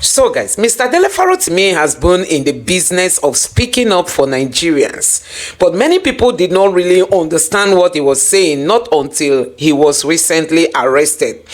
So guys, Mr. Dele Farotimi has been in the business of speaking up for Nigerians, but many people did not really understand what he was saying, not until he was recently arrested.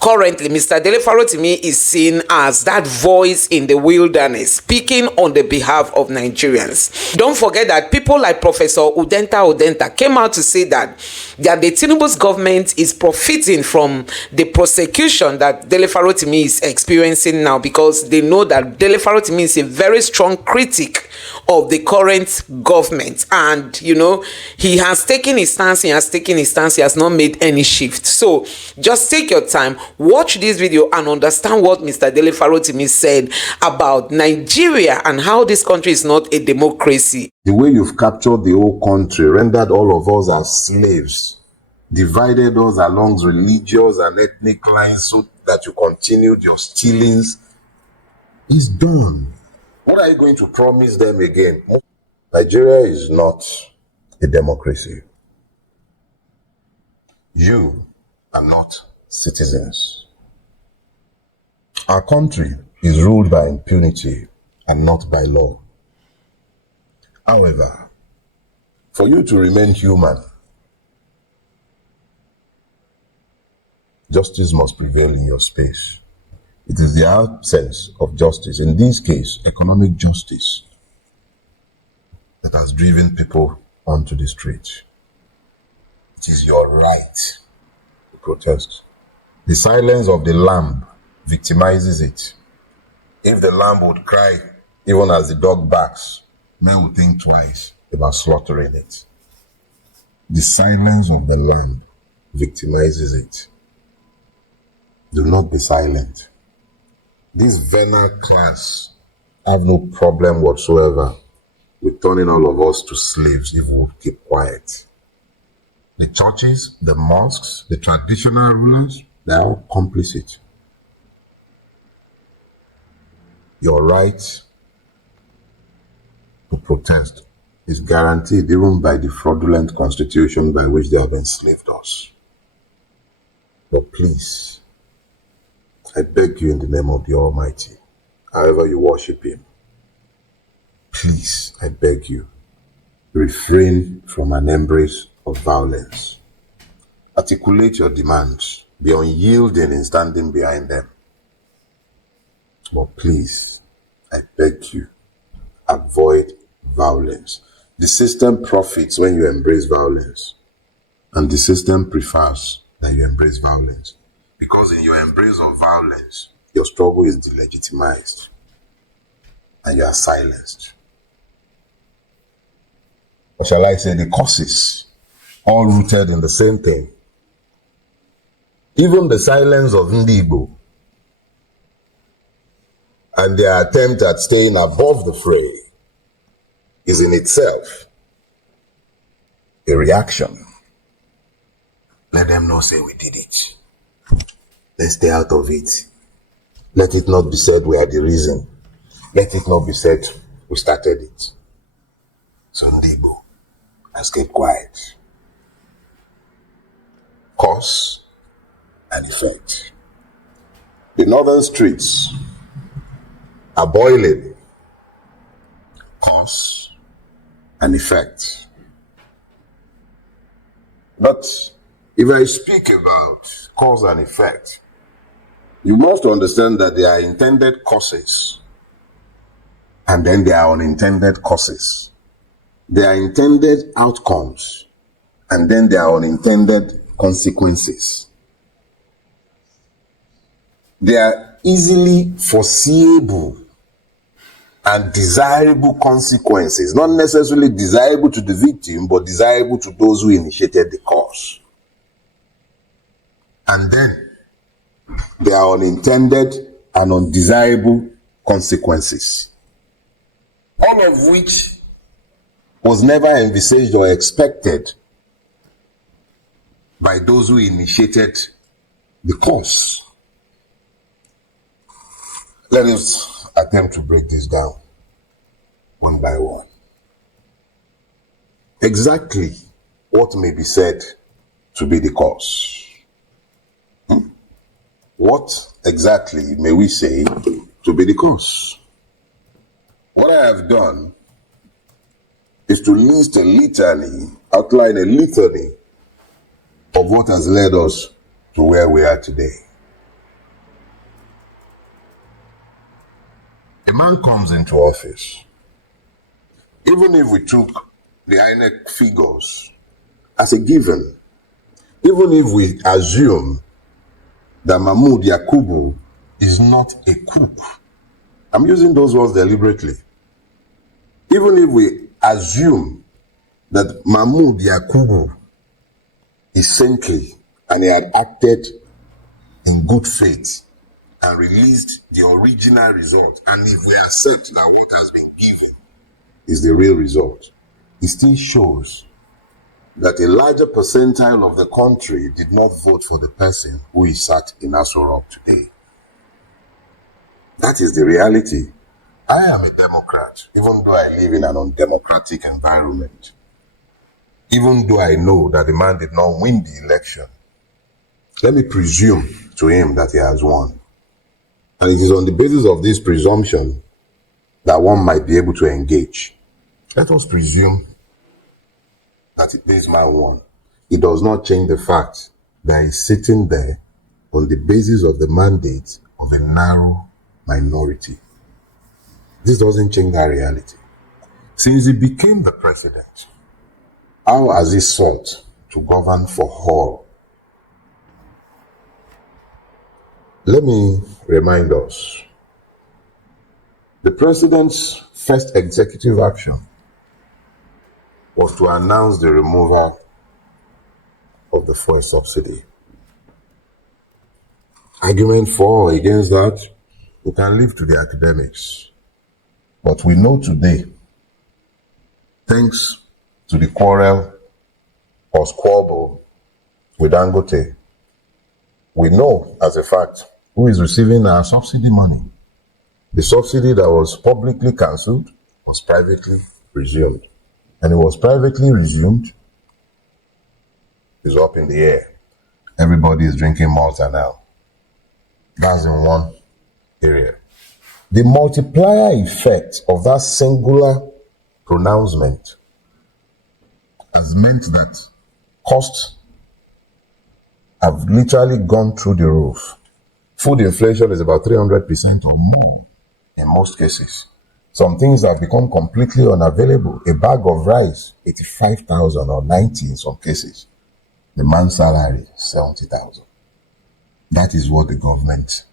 Currently, Mr. Dele Farotimi is seen as that voice in the wilderness, speaking on the behalf of Nigerians. Don't forget that people like Professor Udenta came out to say that the Tinubu's government is profiting from the prosecution that Dele Farotimi is experiencing now, because they know that Dele Farotimi is a very strong critic of the current government, and he has taken his stance. He has not made any shift. So just take your time, watch this video and understand what Mr. Dele Farotimi said about Nigeria and how this country is not a democracy. The way you've captured the whole country, rendered all of us as slaves, divided us along religious and ethnic lines so that you continued your stealings, is done. What are you going to promise them again? Nigeria is not a democracy. You are not citizens. Our country is ruled by impunity and not by law. However, for you to remain human, justice must prevail in your space. It is the absence of justice, in this case, economic justice, that has driven people onto the street. It is your right to protest. The silence of the lamb victimizes it. If the lamb would cry, even as the dog barks, men would think twice about slaughtering it. The silence of the lamb victimizes it. Do not be silent. This venal class have no problem whatsoever with turning all of us to slaves if we would keep quiet. The churches, the mosques, the traditional rulers, they are all complicit. Your right to protest is guaranteed even by the fraudulent constitution by which they have enslaved us. But please, I beg you in the name of the Almighty, however you worship Him, please, I beg you, refrain from an embrace of violence. Articulate your demands. Be unyielding in standing behind them. But please, I beg you, avoid violence. The system profits when you embrace violence, and the system prefers that you embrace violence. Because in your embrace of violence, your struggle is delegitimized and you are silenced. Or shall I say, the causes, all rooted in the same thing. Even the silence of Ndigo and their attempt at staying above the fray is in itself a reaction. Let them not say we did it. Let's stay out of it. Let it not be said we are the reason. Let it not be said we started it. So Ndigo has kept quiet. Cause and effect. The northern streets are boiling. Cause and effect. But if I speak about cause and effect, you must understand that there are intended causes and then there are unintended causes. There are intended outcomes and then there are unintended consequences. There are easily foreseeable and desirable consequences, not necessarily desirable to the victim, but desirable to those who initiated the cause. And then there are unintended and undesirable consequences, all of which was never envisaged or expected by those who initiated the cause. Let us attempt to break this down one by one. Exactly what may be said to be the cause? What exactly may we say to to be the cause. What I have done is to list a litany, outline a litany of what has led us to where we are today. A man comes into office. Even if we took the INEC figures as a given, even if we assume that Mahmoud Yakubu is not a crook, I'm using those words deliberately. Even if we assume that Mahmoud Yakubu is saintly and he had acted in good faith and released the original result, and if we accept that what has been given is the real result, it still shows that a larger percentile of the country did not vote for the person who is sat in Aso Rock today. That is the reality. I am a Democrat, even though I live in an undemocratic environment. Even though I know that the man did not win the election, let me presume to him that he has won. And it is on the basis of this presumption that one might be able to engage. Let us presume that this man won. It does not change the fact that he's sitting there on the basis of the mandate of a narrow minority. This doesn't change that reality. Since he became the president, how has he sought to govern for all? Let me remind us. The president's first executive action was to announce the removal of the fuel subsidy. Argument for or against that, we can leave to the academics. But we know today, thanks to the quarrel or squabble with Dangote, we know as a fact who is receiving our subsidy money. The subsidy that was publicly cancelled was privately resumed. And it was privately resumed is up in the air. Everybody is drinking Malta now. That's in one area. The multiplier effect of that singular pronouncement has meant that costs have literally gone through the roof. Food inflation is about 300% or more in most cases. Some things have become completely unavailable. A bag of rice, 85,000 or 90 in some cases. The man's salary, 70,000. That is what the government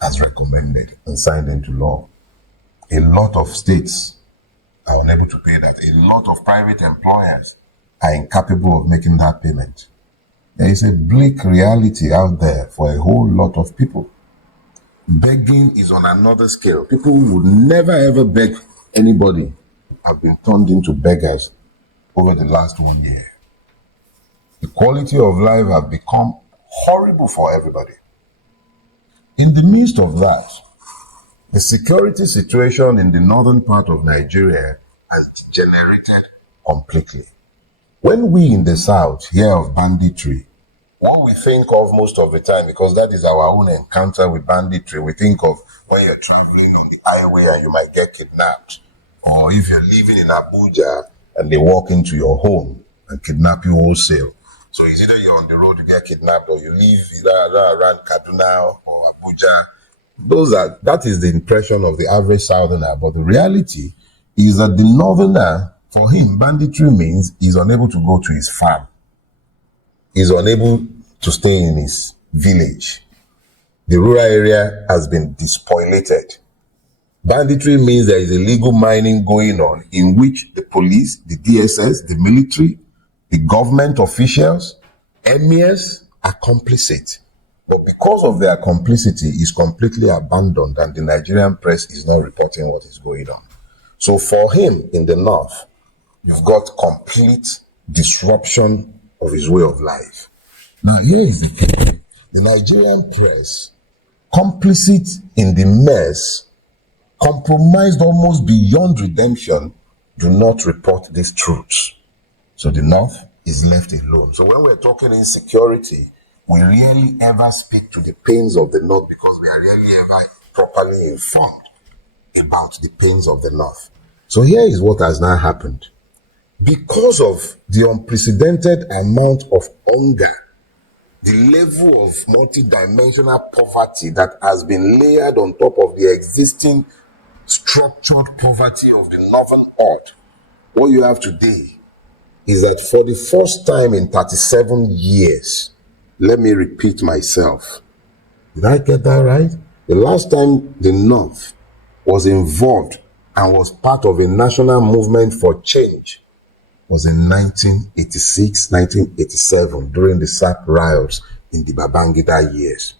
has recommended and signed into law. A lot of states are unable to pay that. A lot of private employers are incapable of making that payment. There is a bleak reality out there for a whole lot of people. Begging is on another scale. People who would never ever beg anybody have been turned into beggars over the last 1 year. The quality of life has become horrible for everybody. In the midst of that, the security situation in the northern part of Nigeria has degenerated completely. When we in the south hear of banditry, what we think of most of the time, because that is our own encounter with banditry, we think of when you're traveling on the highway and you might get kidnapped, or if you're living in Abuja and they walk into your home and kidnap you wholesale. So it's either you're on the road to get kidnapped or you live around Kaduna or Abuja. That is the impression of the average southerner. But the reality is that the northerner, for him, banditry means he's unable to go to his farm. He's unable to stay in his village. The rural area has been despoilated. Banditry means there is illegal mining going on in which the police, the DSS, the military, the government officials, emirs are complicit. But because of their complicity, it's completely abandoned and the Nigerian press is not reporting what is going on. So for him in the north, you've got complete disruption of his way of life. Now here is the thing. The Nigerian press, complicit in the mess, compromised almost beyond redemption, do not report these truths. So the north is left alone. So when we're talking insecurity, we rarely ever speak to the pains of the north because we are rarely ever properly informed about the pains of the North. So here is what has now happened. Because of the unprecedented amount of hunger, the level of multidimensional poverty that has been layered on top of the existing structured poverty of the Northern Earth, what you have today is that for the first time in 37 years, let me repeat myself. Did I get that right? The last time the North was involved and was part of a national movement for change was in 1986, 1987, during the SAP riots in the Babangida years.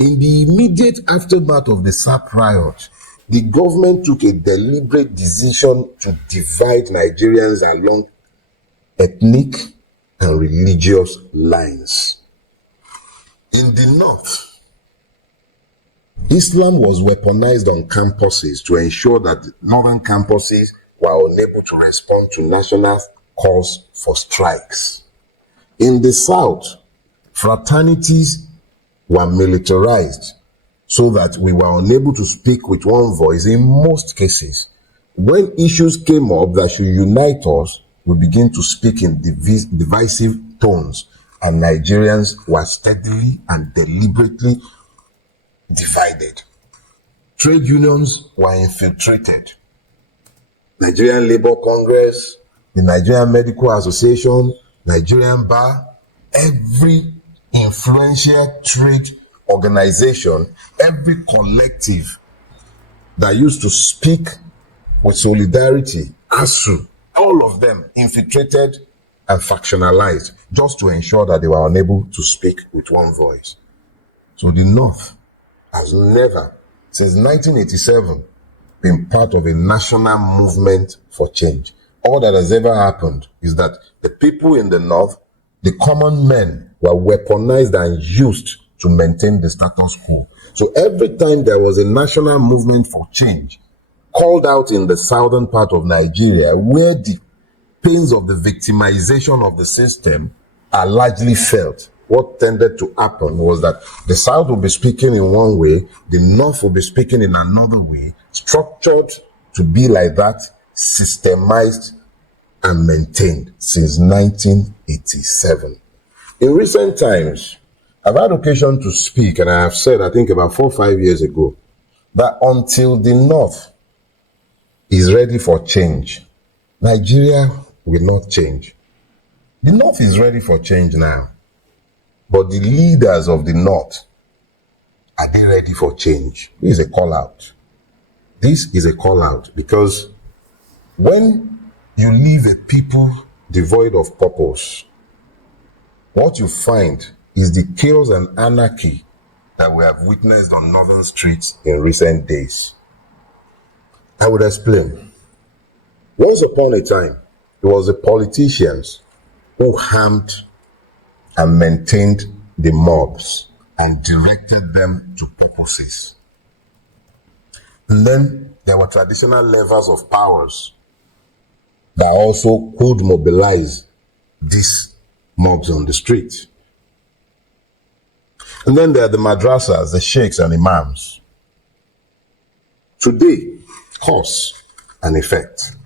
In the immediate aftermath of the SAP riots, the government took a deliberate decision to divide Nigerians along ethnic and religious lines. In the North, Islam was weaponized on campuses to ensure that the northern campuses were unable to respond to national calls for strikes. In the South, fraternities were militarized so that we were unable to speak with one voice in most cases. When issues came up that should unite us, we began to speak in divisive tones, and Nigerians were steadily and deliberately divided. Trade unions were infiltrated. Nigerian Labour Congress, the Nigerian Medical Association, Nigerian Bar, every influential trade organization, every collective that used to speak with solidarity, ASU, all of them infiltrated and factionalized just to ensure that they were unable to speak with one voice. So the North has never, since 1987, been part of a national movement for change. All that has ever happened is that the people in the North, the common men, were weaponized and used to maintain the status quo. So every time there was a national movement for change called out in the southern part of Nigeria, where the pains of the victimization of the system are largely felt, what tended to happen was that the South will be speaking in one way, the North will be speaking in another way, structured to be like that, systemized and maintained since 1987. In recent times, I've had occasion to speak, and I have said, I think about 4 or 5 years ago, that until the North is ready for change, Nigeria will not change. The North is ready for change now, but the leaders of the North, are they ready for change? This is a call out. This is a call out because when you leave a people devoid of purpose, what you find is the chaos and anarchy that we have witnessed on northern streets in recent days. I would explain. Once upon a time, it was the politicians who harmed and maintained the mobs and directed them to purposes. And then there were traditional levers of powers that also could mobilize these mobs on the street. And then there are the madrasas, the sheikhs and imams. Today, cause and effect.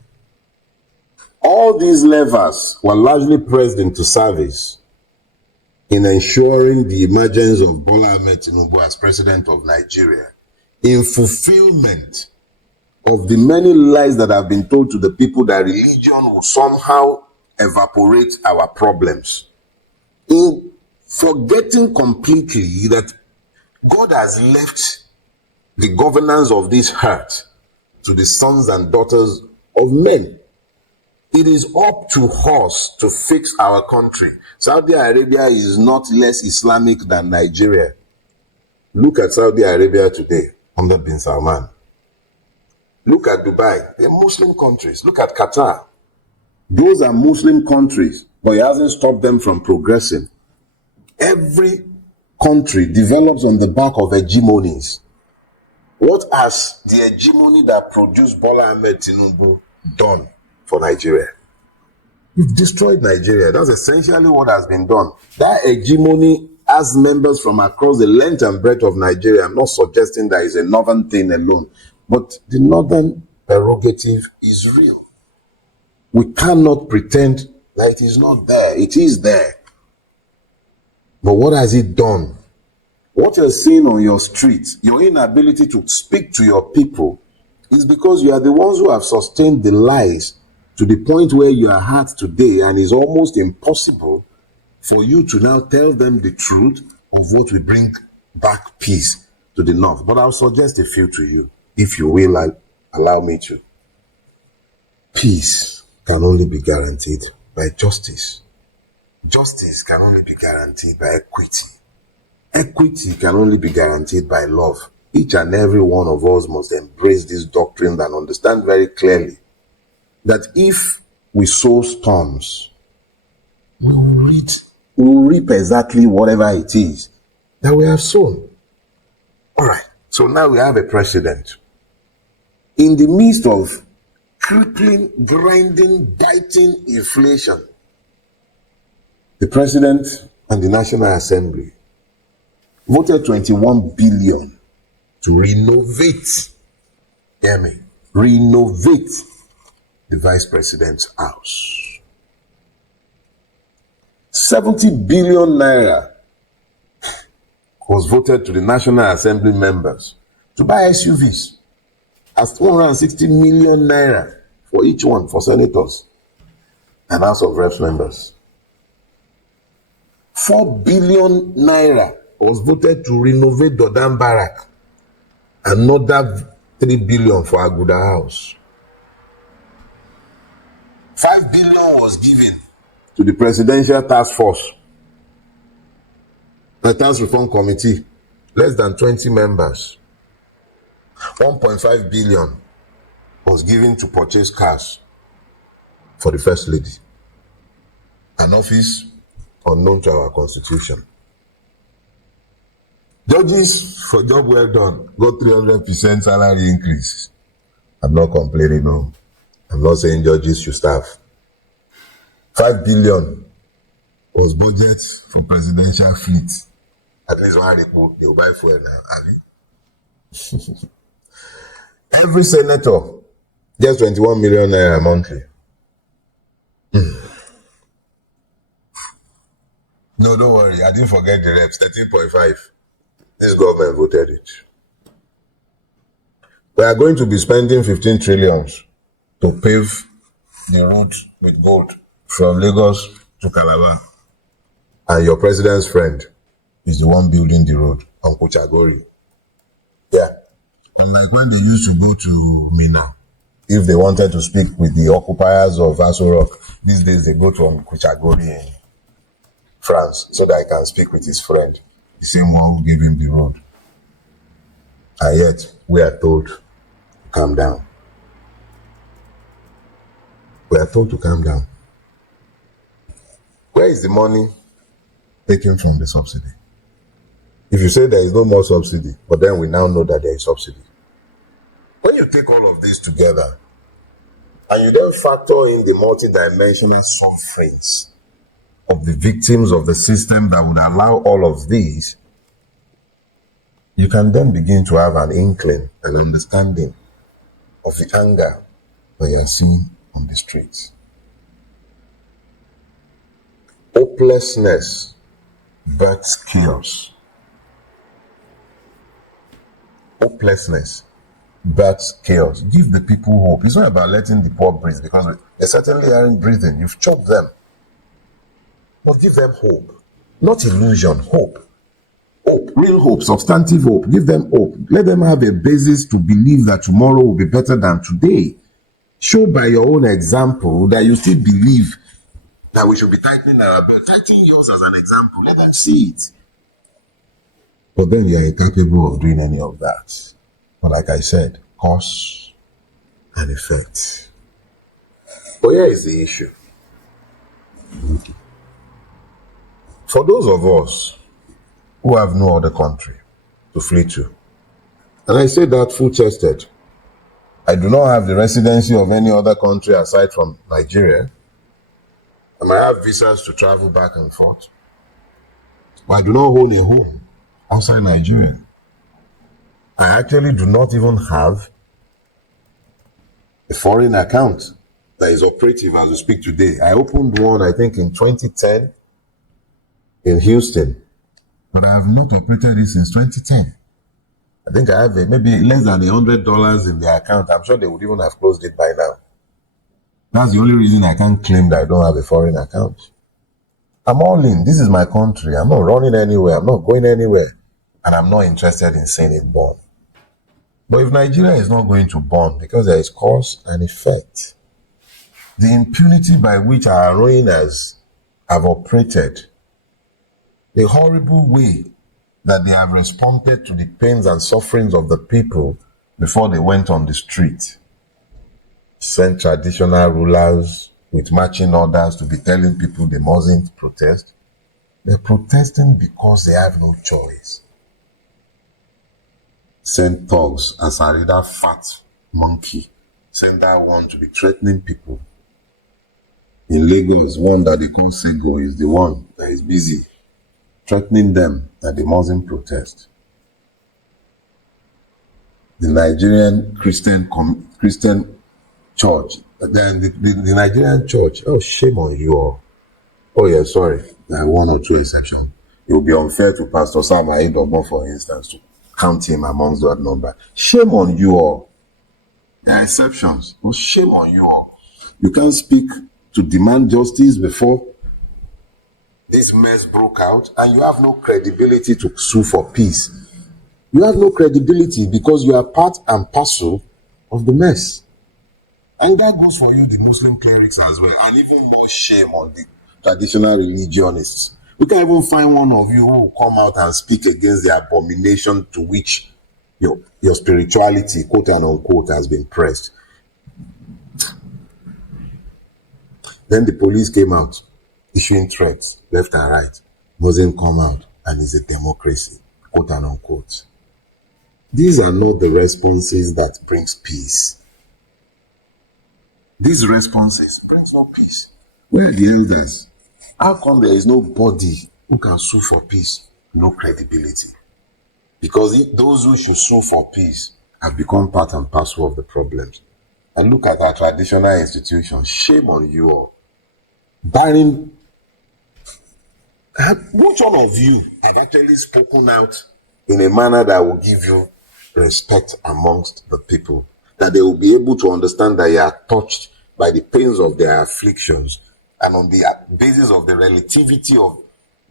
All these levers were largely pressed into service in ensuring the emergence of Bola Ahmed Tinubu as president of Nigeria, in fulfillment of the many lies that have been told to the people that religion will somehow evaporate our problems, in forgetting completely that God has left the governance of this earth to the sons and daughters of men. It is up to us to fix our country. Saudi Arabia is not less Islamic than Nigeria. Look at Saudi Arabia today under bin Salman. Look at Dubai. They're Muslim countries. Look at Qatar. Those are Muslim countries, but it hasn't stopped them from progressing. Every country develops on the back of hegemonies. What has the hegemony that produced Bola Ahmed Tinubu done for Nigeria? You've destroyed Nigeria. That's essentially what has been done. That hegemony as members from across the length and breadth of Nigeria. I'm not suggesting that it's a northern thing alone, but the northern prerogative is real. We cannot pretend that it is not there. It is there. But what has it done? What you're seeing on your streets, your inability to speak to your people, is because you are the ones who have sustained the lies to the point where you are at today, and it's almost impossible for you to now tell them the truth of what will bring back peace to the north. But I'll suggest a few to you, if you will allow me to. Peace can only be guaranteed by justice. Justice can only be guaranteed by equity. Equity can only be guaranteed by love. Each and every one of us must embrace this doctrine and understand very clearly that if we sow storms, we will reap exactly whatever it is that we have sown. All right, so now we have a president in the midst of crippling, grinding, biting inflation. The president and the National Assembly voted 21 billion to renovate, hear me, renovate the vice president's house. 70 billion naira was voted to the National Assembly members to buy SUVs, as 260 million naira for each one for senators and House of Reps members. 4 billion naira was voted to renovate Dodam Barrack. Another 3 billion for Aguda House. 5 billion was given to the Presidential Task Force, the Tax Reform Committee, less than 20 members. 1.5 billion was given to purchase cars for the First Lady, an office unknown to our Constitution. Judges, for job well done, got 300% salary increase. I'm not complaining, no. I'm not saying judges should starve. 5 billion was budget for presidential fleet. At least one people, they'll buy fuel now, have you? Every senator gets 21 million naira monthly. No, don't worry. I didn't forget the reps. 13.5. This government voted it. We are going to be spending 15 trillions to pave the road with gold from Lagos to Calabar. And your president's friend is the one building the road, Uncle Chagori. Yeah. Unlike when they used to go to Mina, if they wanted to speak with the occupiers of Aso Rock, these days they go to Uncle Chagori in France so that he can speak with his friend, the same one who gave him the road. And yet, we are told to calm down. We are told to calm down. Where is the money taken from the subsidy? If you say there is no more subsidy, but then we now know that there is subsidy. When you take all of this together, and you then factor in the multidimensional sufferings of the victims of the system that would allow all of these, you can then begin to have an inkling, an understanding of the anger that you are seeing on the streets. Hopelessness births chaos. Hopelessness births chaos. Give the people hope. It's not about letting the poor breathe, because they certainly aren't breathing. You've choked them. But give them hope. Not illusion, hope. Hope, real hope, substantive hope. Give them hope. Let them have a basis to believe that tomorrow will be better than today. Show by your own example that you still believe that we should be tightening our belt. Tighten yours as an example. Let them see it. But then you are incapable of doing any of that. But like I said, cause and effect. But here is the issue. For those of us who have no other country to flee to, and I say that full-chested, I do not have the residency of any other country aside from Nigeria. I might have visas to travel back and forth. But I do not own a home outside Nigeria. I actually do not even have a foreign account that is operative as we speak today. I opened one, I think, in 2010 in Houston, but I have not operated it since 2010. I think I have maybe less than $100 in the account. I'm sure they would even have closed it by now. That's the only reason I can't claim that I don't have a foreign account. I'm all in. This is my country. I'm not running anywhere. I'm not going anywhere. And I'm not interested in seeing it burn. But if Nigeria is not going to burn because there is cause and effect, the impunity by which our ruiners have operated, the horrible way that they have responded to the pains and sufferings of the people before they went on the street, sent traditional rulers with marching orders to be telling people they mustn't protest. They're protesting because they have no choice. Send thugs as that fat monkey. Send that one to be threatening people. In Lagos, one that they call Sego is the one that is busy threatening them that they mustn't protest. The Nigerian Christian church, then the Nigerian church, oh, shame on you all. Oh yeah, sorry, there are one or two exceptions. It will be unfair to Pastor Sam Aidogbo, for instance, to count him amongst that number. Shame on you all. There are exceptions. Oh, shame on you all. You can't speak to demand justice before this mess broke out, and you have no credibility to sue for peace. You have no credibility because you are part and parcel of the mess. And that goes for you, the Muslim clerics as well, and even more shame on the traditional religionists. We can't even find one of you who will come out and speak against the abomination to which your spirituality, quote and unquote, has been pressed. Then the police came out, issuing threats left and right. Muslim come out, and it's a democracy, quote and unquote. These are not the responses that brings peace. These responses brings no peace. Where are the elders? How come there is nobody who can sue for peace? No credibility. Because those who should sue for peace have become part and parcel of the problems. And look at our traditional institutions. Shame on you all. Barring, which one of you have actually spoken out in a manner that will give you respect amongst the people? That they will be able to understand that you are touched by the pains of their afflictions, and on the basis of the relativity of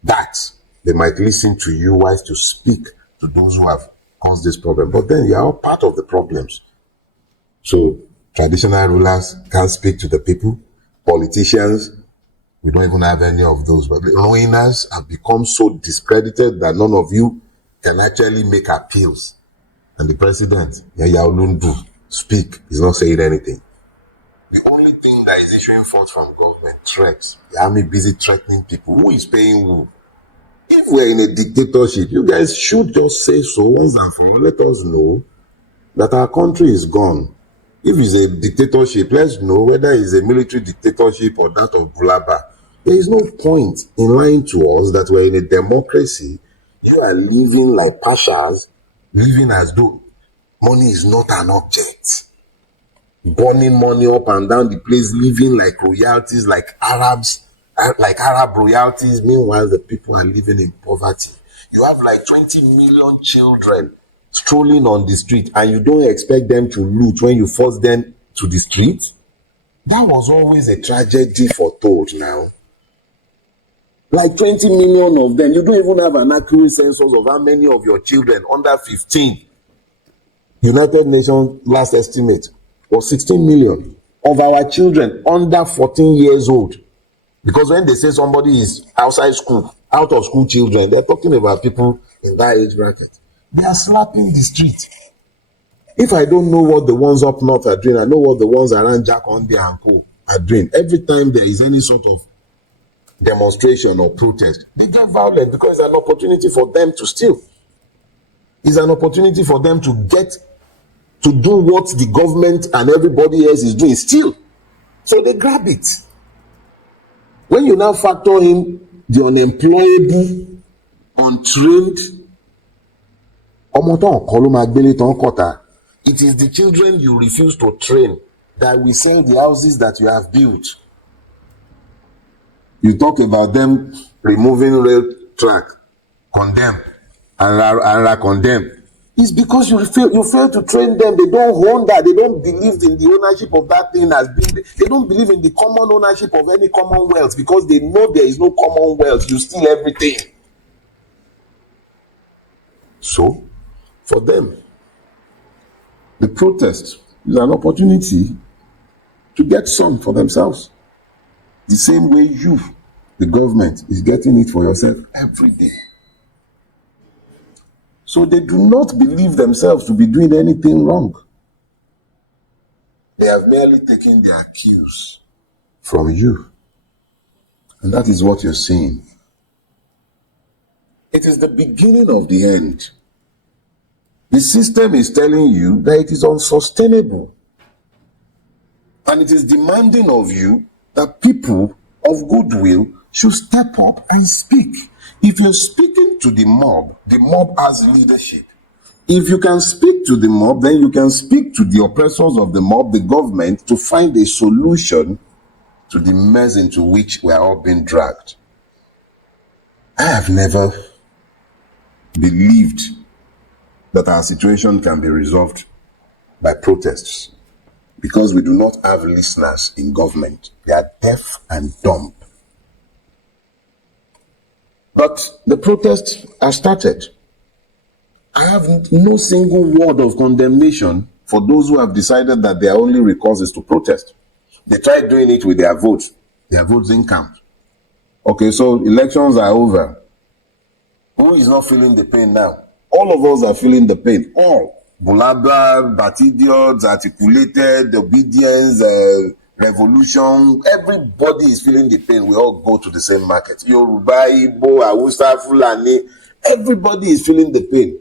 that, they might listen to you whilst you speak to those who have caused this problem. But then you are all part of the problems. So traditional rulers can't speak to the people. Politicians, we don't even have any of those. But the ruiners have become so discredited that none of you can actually make appeals. And the president, Yaya Olundu, speak, he's not saying anything. The only thing that is issuing forth from government, threats. The army busy threatening people. Who is paying who? If we're in a dictatorship, you guys should just say so once and for all. Let us know that our country is gone. If it's a dictatorship, let's know whether it's a military dictatorship or that of Bulaba. There is no point in lying to us that we're in a democracy. You are living like pashas, living as though money is not an object. Burning money up and down the place, living like royalties, like Arabs, like Arab royalties. Meanwhile, the people are living in poverty. You have like 20 million children strolling on the street, and you don't expect them to loot when you force them to the street? That was always a tragedy foretold now. Like 20 million of them. You don't even have an accurate census of how many of your children under 15. United Nations last estimate was 16 million of our children under 14 years old. Because when they say somebody is outside school, out of school children, they're talking about people in that age bracket. They are slapping the street. If I don't know what the ones up north are doing, I know what the ones around Jakonde and Co are doing. Every time there is any sort of demonstration or protest, they get violent because it's an opportunity for them to steal. It's an opportunity for them to get to do what the government and everybody else is doing, steal. So they grab it. When you now factor in the unemployable untrained. It is the children you refuse to train that will sell the houses that you have built. You talk about them removing rail track, condemn, and condemn. It's because you fail to train them. They don't own that. They don't believe in the ownership of that thing as being. They don't believe in the common ownership of any commonwealth because they know there is no commonwealth. You steal everything. So, for them, the protest is an opportunity to get some for themselves. The same way you, the government, is getting it for yourself every day. So they do not believe themselves to be doing anything wrong. They have merely taken their cues from you. And that is what you're seeing. It is the beginning of the end. The system is telling you that it is unsustainable. And it is demanding of you that people of goodwill should step up and speak. If you're speaking to the mob has leadership. If you can speak to the mob, then you can speak to the oppressors of the mob, the government, to find a solution to the mess into which we are all being dragged. I have never believed that our situation can be resolved by protests because we do not have listeners in government. They are deaf and dumb. But the protests are started. I have no single word of condemnation for those who have decided that their only recourse is to protest. They tried doing it with their votes. Their votes didn't count. Okay, so elections are over. Who is not feeling the pain now? All of us are feeling the pain. All. Bulaba, Batidiots, articulated, obedience, revolution, everybody is feeling the pain. We all go to the same market. Yoruba, Igbo, Hausa, Fulani, everybody is feeling the pain.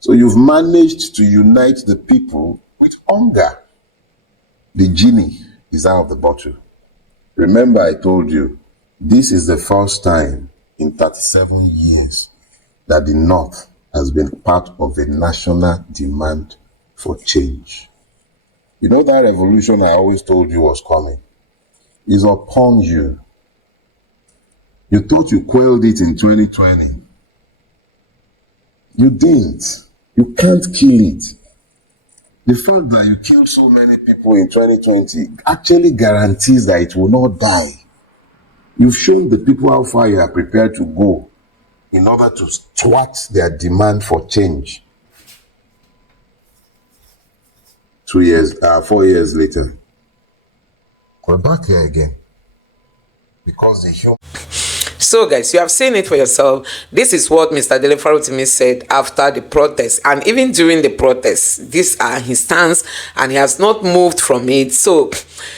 So you've managed to unite the people with hunger. The genie is out of the bottle. Remember, I told you, this is the first time in 37 years that the North has been part of a national demand for change. You know that revolution I always told you was coming is upon you. You thought you quelled it in 2020. You didn't. You can't kill it. The fact that you killed so many people in 2020 actually guarantees that it will not die. You've shown the people how far you are prepared to go in order to thwart their demand for change. 4 years later, we're back here again because the human. So guys, you have seen it for yourself. This is what Mr. Dele Farotimi said after the protest, and even during the protest, these are his stance, and he has not moved from it. So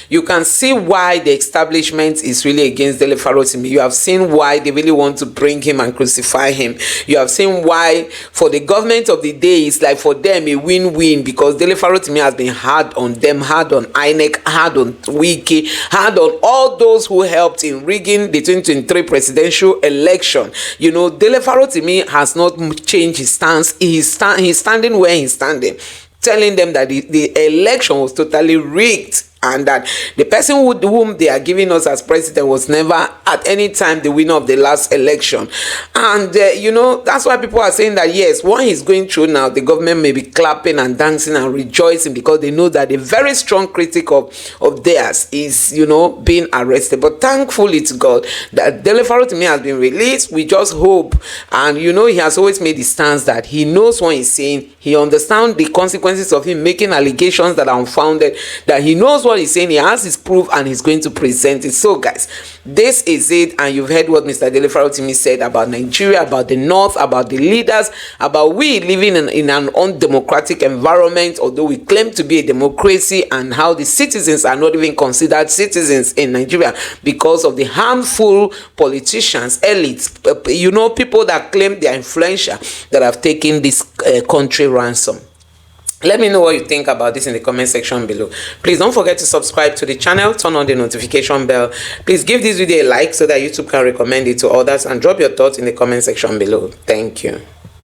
you can see why the establishment is really against Dele Farotimi. You have seen why they really want to bring him and crucify him. You have seen why for the government of the day, it's like for them a win-win, because Dele Farotimi has been hard on them, hard on INEC, hard on Wiki, hard on all those who helped in rigging the 2023 presidential election. You know, Dele Farotimi has not changed his stance. He's standing where he's standing, telling them that the election was totally rigged, and that the person whom they are giving us as president was never at any time the winner of the last election. And you know, that's why people are saying that yes, what he's going through now, the government may be clapping and dancing and rejoicing because they know that a very strong critic of theirs is, you know, being arrested. But thankfully to God that Dele Farotimi has been released. We just hope, and you know, he has always made the stance that he knows what he's saying. He understands the consequences of him making allegations that are unfounded, that he knows what he's saying, he has his proof, and he's going to present it. So guys, this is it, and you've heard what Mr. Dele Farotimi said about Nigeria, about the North, about the leaders, about we living in an undemocratic environment, although we claim to be a democracy, and how the citizens are not even considered citizens in Nigeria because of the harmful politicians, elites, you know, people that claim they are influential, that have taken this country ransom. Let me know what you think about this in the comment section below. Please don't forget to subscribe to the channel, turn on the notification bell. Please give this video a like so that YouTube can recommend it to others, and drop your thoughts in the comment section below. Thank you.